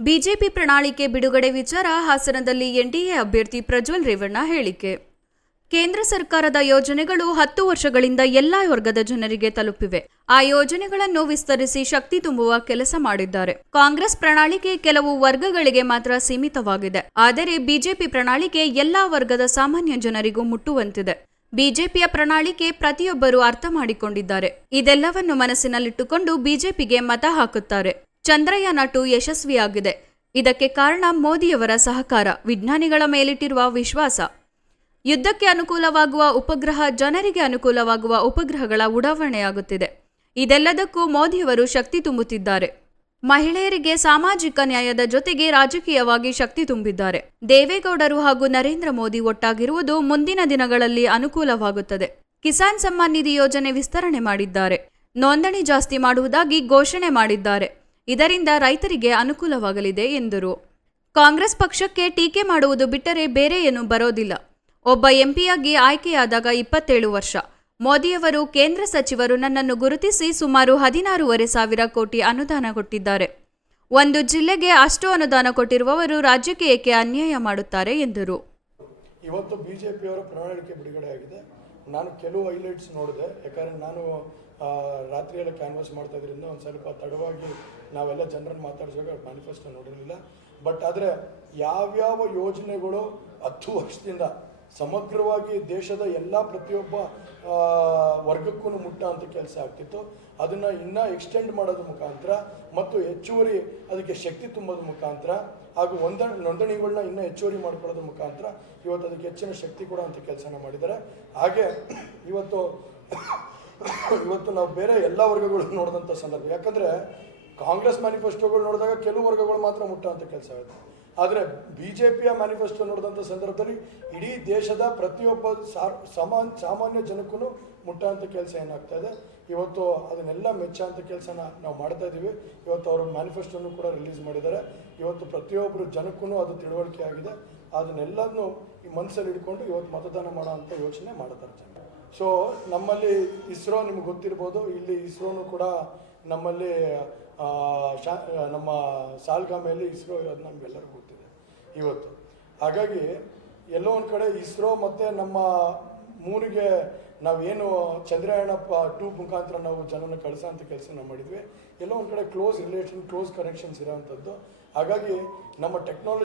BJP ಪ್ರಣಾಳಿಕೆ ಬಿಡುಗಡೆ ವಿಚಾರ, ಹಾಸನದಲ್ಲಿ ಎನ್ಡಿಎ ಅಭ್ಯರ್ಥಿ ಪ್ರಜ್ವಲ್ ರೇವಣ್ಣ ಹೇಳಿಕೆ. ಕೇಂದ್ರ ಸರ್ಕಾರದ ಯೋಜನೆಗಳು ಹತ್ತು ವರ್ಷಗಳಿಂದ ಎಲ್ಲಾ ವರ್ಗದ ಜನರಿಗೆ ತಲುಪಿವೆ. ಆ ಯೋಜನೆಗಳನ್ನು ವಿಸ್ತರಿಸಿ ಶಕ್ತಿ ತುಂಬುವ ಕೆಲಸ ಮಾಡಿದ್ದಾರೆ. ಕಾಂಗ್ರೆಸ್ ಪ್ರಣಾಳಿಕೆ ಕೆಲವು ವರ್ಗಗಳಿಗೆ ಮಾತ್ರ ಸೀಮಿತವಾಗಿದೆ. ಆದರೆ ಬಿಜೆಪಿ ಪ್ರಣಾಳಿಕೆ ಎಲ್ಲಾ ವರ್ಗದ ಸಾಮಾನ್ಯ ಜನರಿಗೂ ಮುಟ್ಟುವಂತಿದೆ. ಬಿಜೆಪಿಯ ಪ್ರಣಾಳಿಕೆ ಪ್ರತಿಯೊಬ್ಬರು ಅರ್ಥ ಮಾಡಿಕೊಂಡಿದ್ದಾರೆ. ಇದೆಲ್ಲವನ್ನು ಮನಸ್ಸಿನಲ್ಲಿಟ್ಟುಕೊಂಡು ಬಿಜೆಪಿಗೆ ಮತ ಹಾಕುತ್ತಾರೆ. ಚಂದ್ರಯಾನ ಟು ಯಶಸ್ವಿಯಾಗಿದೆ. ಇದಕ್ಕೆ ಕಾರಣ ಮೋದಿಯವರ ಸಹಕಾರ, ವಿಜ್ಞಾನಿಗಳ ಮೇಲಿಟ್ಟಿರುವ ವಿಶ್ವಾಸ. ಯುದ್ಧಕ್ಕೆ ಅನುಕೂಲವಾಗುವ ಉಪಗ್ರಹ ಜನರಿಗೆ ಅನುಕೂಲವಾಗುವ ಉಪಗ್ರಹಗಳ ಉಡಾವಣೆಯಾಗುತ್ತಿದೆ. ಇದೆಲ್ಲದಕ್ಕೂ ಮೋದಿಯವರು ಶಕ್ತಿ ತುಂಬುತ್ತಿದ್ದಾರೆ. ಮಹಿಳೆಯರಿಗೆ ಸಾಮಾಜಿಕ ನ್ಯಾಯದ ಜೊತೆಗೆ ರಾಜಕೀಯವಾಗಿ ಶಕ್ತಿ ತುಂಬಿದ್ದಾರೆ. ದೇವೇಗೌಡರು ಹಾಗೂ ನರೇಂದ್ರ ಮೋದಿ ಒಟ್ಟಾಗಿರುವುದು ಮುಂದಿನ ದಿನಗಳಲ್ಲಿ ಅನುಕೂಲವಾಗುತ್ತದೆ. ಕಿಸಾನ್ ಸಮ್ಮಾನ್ ನಿಧಿ ಯೋಜನೆ ವಿಸ್ತರಣೆ ಮಾಡಿದ್ದಾರೆ. ನೋಂದಣಿ ಜಾಸ್ತಿ ಮಾಡುವುದಾಗಿ ಘೋಷಣೆ ಮಾಡಿದ್ದಾರೆ. ಇದರಿಂದ ರೈತರಿಗೆ ಅನುಕೂಲವಾಗಲಿದೆ ಎಂದರು. ಕಾಂಗ್ರೆಸ್ ಪಕ್ಷಕ್ಕೆ ಟೀಕೆ ಮಾಡುವುದು ಬಿಟ್ಟರೆ ಬೇರೆ ಏನು ಬರೋದಿಲ್ಲ. ಒಬ್ಬ ಎಂಪಿಯಾಗಿ ಆಯ್ಕೆಯಾದಾಗ ಇಪ್ಪತ್ತೇಳು ವರ್ಷ. ಮೋದಿಯವರು ಕೇಂದ್ರ ಸಚಿವರು ನನ್ನನ್ನು ಗುರುತಿಸಿ ಸುಮಾರು ಹದಿನಾರೂವರೆ ಸಾವಿರ ಕೋಟಿ ಅನುದಾನ ಕೊಟ್ಟಿದ್ದಾರೆ. ಒಂದು ಜಿಲ್ಲೆಗೆ ಅಷ್ಟು ಅನುದಾನ ಕೊಟ್ಟಿರುವವರು ರಾಜ್ಯಕ್ಕೆ ಏಕೆ ಅನ್ಯಾಯ ಮಾಡುತ್ತಾರೆ ಎಂದರು. ಇವತ್ತು ಬಿಜೆಪಿಯವರ ಪ್ರಣಾಳಿಕೆ ನಾನು ಕೆಲವು ಹೈಲೈಟ್ಸ್ ನೋಡಿದೆ. ಯಾಕಂದರೆ ನಾನು ಆ, ರಾತ್ರಿಯೆಲ್ಲ ಕ್ಯಾನ್ವಾಸ್ ಮಾಡ್ತಾ ಇದ್ರಿಂದ ಒಂದು ಸ್ವಲ್ಪ ತಡವಾಗಿ ನಾವೆಲ್ಲ ಜನರನ್ನು ಮಾತಾಡಿಸುವಾಗ ಮ್ಯಾನಿಫೆಸ್ಟೋ ನೋಡಿರಲಿಲ್ಲ. ಬಟ್ ಆದರೆ ಯಾವ್ಯಾವ ಯೋಜನೆಗಳು ಹತ್ತು ವರ್ಷದಿಂದ ಸಮಗ್ರವಾಗಿ ದೇಶದ ಎಲ್ಲ ಪ್ರತಿಯೊಬ್ಬ ವರ್ಗಕ್ಕೂ ಮುಟ್ಟ ಅಂತ ಕೆಲಸ ಆಗ್ತಿತ್ತು. ಅದನ್ನು ಇನ್ನೂ ಎಕ್ಸ್ಟೆಂಡ್ ಮಾಡೋದ್ರ ಮುಖಾಂತರ ಮತ್ತು ಹೆಚ್ಚುವರಿ ಅದಕ್ಕೆ ಶಕ್ತಿ ತುಂಬೋದ್ರ ಮುಖಾಂತರ ಹಾಗೂ ಒಂದ ನೋಂದಣಿಗಳನ್ನ ಇನ್ನೂ ಹೆಚ್ಚುವರಿ ಮಾಡ್ಕೊಳ್ಳೋದ್ರ ಮುಖಾಂತರ ಇವತ್ತು ಅದಕ್ಕೆ ಹೆಚ್ಚಿನ ಶಕ್ತಿ ಕೂಡ ಅಂತ ಕೆಲಸನ ಮಾಡಿದ್ದಾರೆ. ಹಾಗೆ ಇವತ್ತು ಇವತ್ತು ನಾವು ಬೇರೆ ಎಲ್ಲ ವರ್ಗಗಳು ನೋಡಿದಂಥ ಸಂದರ್ಭ. ಯಾಕಂದರೆ ಕಾಂಗ್ರೆಸ್ ಮ್ಯಾನಿಫೆಸ್ಟೋಗಳು ನೋಡಿದಾಗ ಕೆಲವು ವರ್ಗಗಳು ಮಾತ್ರ ಮುಟ್ಟ ಅಂತ ಕೆಲಸ ಆಗುತ್ತೆ. ಆದರೆ ಬಿ ಜೆ ಪಿಯ ಮ್ಯಾನಿಫೆಸ್ಟೋ ನೋಡಿದಂಥ ಸಂದರ್ಭದಲ್ಲಿ ಇಡೀ ದೇಶದ ಪ್ರತಿಯೊಬ್ಬ ಸಾಮಾನ್ಯ ಸಾಮಾನ್ಯ ಜನಕ್ಕೂ ಮುಟ್ಟಂಥ ಕೆಲಸ ಏನಾಗ್ತಾ ಇದೆ. ಇವತ್ತು ಅದನ್ನೆಲ್ಲ ಮೆಚ್ಚುವಂಥ ಕೆಲಸನ ನಾವು ಮಾಡ್ತಾ ಇದ್ದೀವಿ ಇವತ್ತು ಅವರು ಮ್ಯಾನಿಫೆಸ್ಟೋನು ಕೂಡ ರಿಲೀಸ್ ಮಾಡಿದ್ದಾರೆ. ಇವತ್ತು ಪ್ರತಿಯೊಬ್ಬರು ಜನಕ್ಕೂ ಅದು ತಿಳುವಳಿಕೆ ಆಗಿದೆ. ಅದನ್ನೆಲ್ಲದನ್ನು ಈ ಮನಸ್ಸಲ್ಲಿ ಇಟ್ಕೊಂಡು ಇವತ್ತು ಮತದಾನ ಮಾಡೋ ಅಂತ ಯೋಚನೆ ಮಾಡ್ತಾರೆ ಜನ. ಸೊ ನಮ್ಮಲ್ಲಿ ಇಸ್ರೋ ನಿಮ್ಗೆ ಗೊತ್ತಿರ್ಬೋದು, ಇಲ್ಲಿ ಇಸ್ರೋನು ಕೂಡ ನಮ್ಮಲ್ಲಿ ಶಾ, ನಮ್ಮ ಸಾಲ್ಗಾಮೆಯಲ್ಲಿ ಇಸ್ರೋ ಇರೋದು ನಮಗೆಲ್ಲರಿಗೂ ಗೊತ್ತಿದೆ, ಇವತ್ತು. ಹಾಗಾಗಿ, ಎಲ್ಲೋ ಒಂದು ಕಡೆ ಇಸ್ರೋ ಮತ್ತು ನಮ್ಮ ಮೂರಿಗೆ ನಾವೇನು ಚಂದ್ರಯಾನ ಟೂ ಮುಖಾಂತರ ನಾವು ಜನನ ಕಳಿಸೋಂಥ ಕೆಲಸ ನಾವು ಮಾಡಿದ್ವಿ. ಎಲ್ಲೋ ಒಂದು ಕಡೆ ಕ್ಲೋಸ್ ರಿಲೇಷನ್ ಕ್ಲೋಸ್ ಕನೆಕ್ಷನ್ಸ್ ಇರೋವಂಥದ್ದು. ಹಾಗಾಗಿ, ನಮ್ಮ ಟೆಕ್ನಾಲಜಿ